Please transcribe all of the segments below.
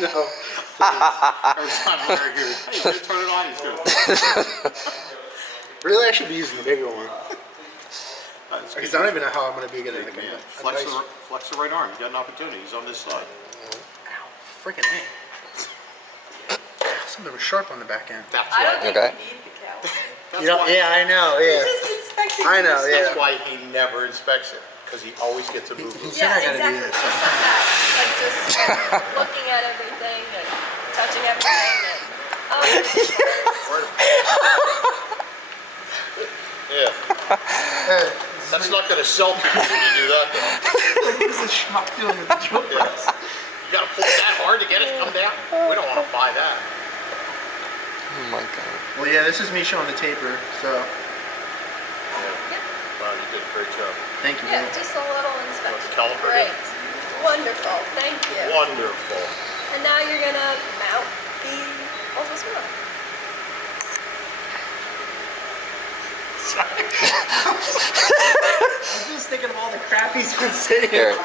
No. Every time we're here, hey, you turn it on, he's good. Really, I should be using the bigger one. Because I don't even know how I'm going to be getting like flex the right arm. You got an opportunity. He's on this side. Ow, freaking A. Something was sharp on the back end. That's I don't why. think you need the caliper. That's why. Yeah, I know. Yeah. You're just inspecting I know. yourself. That's why he never inspects it, because he always gets a boo-boo. said Yeah, I gotta do exactly. this. Just like that. Like just looking at everything and touching everything and Yeah. Hey, That's not going to sell people when you do that, though. this is schmuck doing with the drill press. You got to pull it that hard to get it to come down? We don't want to buy that. Oh my god. Well, yeah, this is me showing the taper, so Wow, you did a great job. thank you. yeah, Will. just a little inspection. Caliper Great. again? Wonderful. Thank you. Wonderful. And now you're gonna mount the Ultra Swirl. I'm just thinking of all the crap he's been saying. Here,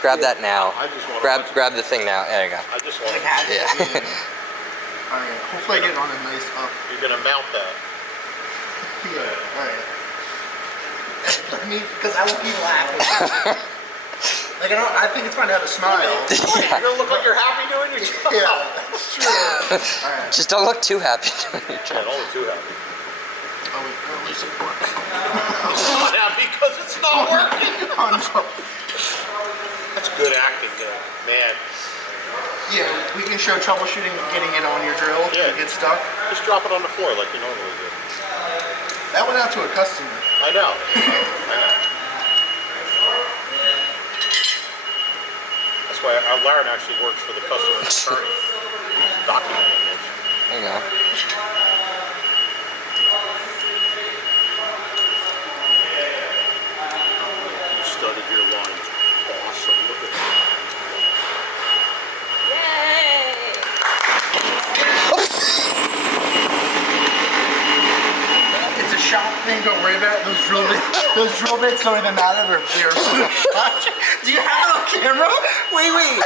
grab that now. I just want to Grab the thing now. There you go. I just want to. Yeah. Alright, hopefully I get it on a nice up. You're going to mount that. Yeah, alright. I mean, because I won't be laughing. Like, I think it's fine to have a smile. You're going to look like you're happy doing your job. Yeah, sure. Alright. Just don't look too happy. Yeah, don't look too happy. Oh, wait, at least it works. It's not happy because it's not working. Oh, no. That's good acting, man. Yeah, we can show troubleshooting getting it on your drill if Yeah. you get stuck. Just drop it on the floor like you normally do. That went out to a customer. I know. I know. That's why Lauren actually works for the customer's attorney. Documenting this. There you go. You studied your lines. Awesome. Look at that. Yay! It's a shop thing, don't worry about it. Those drill bits don't even matter. They're Do you have it on camera? Wait.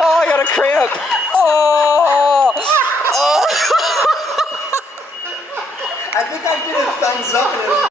Oh, I got a cramp. Oh. I think I did a thumbs up and it